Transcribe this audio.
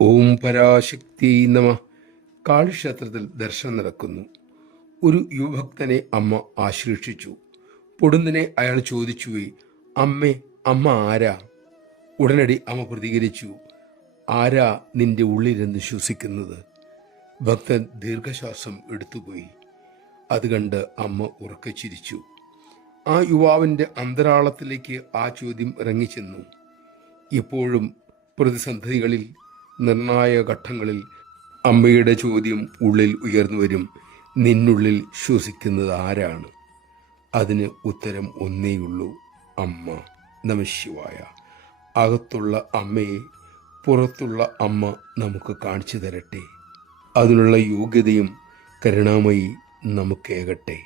ഓം പരാശക്തി നമ. കാളിക്ഷേത്രത്തിൽ ദർശനം നടക്കുന്നു. ഒരു യുവഭക്തനെ അമ്മ ആശ്ലേഷിച്ചു. പൊടുന്നനെ അയാൾ ചോദിച്ചുപോയി, അമ്മേ, അമ്മ ആരാ? ഉടനടി അമ്മ പ്രതികരിച്ചു, ആരാ നിന്റെ ഉള്ളിലിരുന്ന് ശ്വസിക്കുന്നത്? ഭക്തൻ ദീർഘശ്വാസം എടുത്തുപോയി. അത് കണ്ട് അമ്മ ഉറക്കെ ചിരിച്ചു. ആ യുവാവിൻ്റെ അന്തരാളത്തിലേക്ക് ആ ചോദ്യം ഇറങ്ങിച്ചെന്നു. ഇപ്പോഴും പ്രതിസന്ധികളിൽ, നിർണായക ഘട്ടങ്ങളിൽ അമ്മയുടെ ചോദ്യം ഉള്ളിൽ ഉയർന്നു വരും. നിന്നുള്ളിൽ ശ്വസിക്കുന്നത് ആരാണ്? അതിന് ഉത്തരം ഒന്നേയുള്ളൂ, അമ്മ. നമഃശിവായ. അകത്തുള്ള അമ്മയെ പുറത്തുള്ള അമ്മ നമുക്ക് കാണിച്ചു തരട്ടെ. അതിനുള്ള യോഗ്യതയും കരുണാമയി നമുക്കേകട്ടെ.